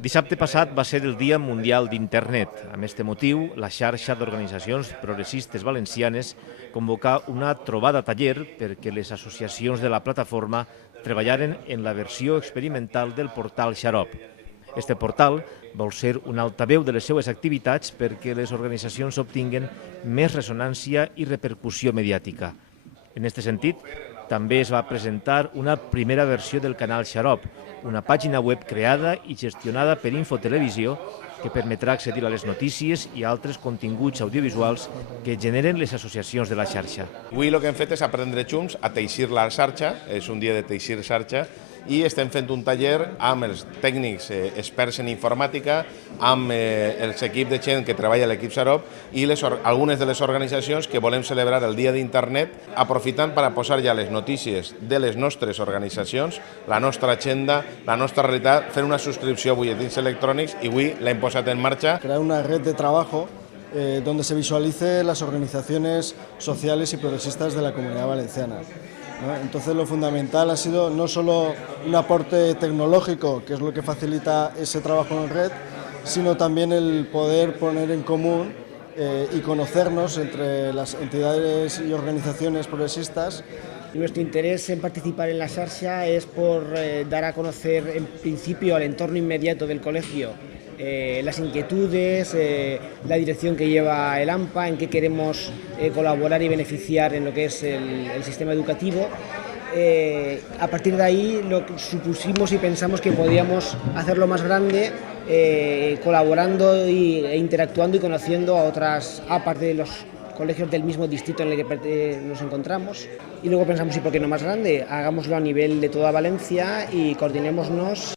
Dissabte passat va ser el Dia Mundial d'Internet. Amb aquest motiu, la xarxa d'organitzacions progressistes valencianes convocà una trobada taller perquè les associacions de la plataforma treballaren en la versió experimental del portal Xarop. Este portal vol ser un altaveu de les seues activitats perquè les organitzacions obtinguen més ressonància i repercussió mediàtica. En aquest sentit, també es va presentar una primera versió del canal Xarop, una pàgina web creada i gestionada per Infotelevisió que permetrà accedir a les notícies i altres continguts audiovisuals que generen les associacions de la xarxa. Avui el que hem fet és aprendre junts a teixir la xarxa, és un dia de teixir xarxa, i estem fent un taller amb els tècnics experts en informàtica, amb els equips de gent que treballa a l'equip Xarop i algunes de les organitzacions que volem celebrar el dia d'internet, aprofitant per a posar ja les notícies de les nostres organitzacions, la nostra agenda, la nostra realitat, fent una subscripció a butlletins electrònics i avui l'hem posat en marxa. Crear una red de trabajo donde se visualice las organizaciones sociales y progresistas de la Comunidad Valenciana, ¿no? Entonces lo fundamental ha sido no solo un aporte tecnológico, que es lo que facilita ese trabajo en red, sino también el poder poner en común y conocernos entre las entidades y organizaciones progresistas. Nuestro interés en participar en la xarxa es por dar a conocer en principio al entorno inmediato del colegio las inquietudes, la dirección que lleva el AMPA, en qué queremos colaborar y beneficiar en lo que es el sistema educativo. A partir de ahí lo que supusimos y pensamos que podíamos hacerlo más grande colaborando e interactuando y conociendo a otras, aparte de los colegios del mismo distrito en el que nos encontramos. Y luego pensamos, ¿y por qué no más grande? Hagámoslo a nivel de toda Valencia y coordinémonos.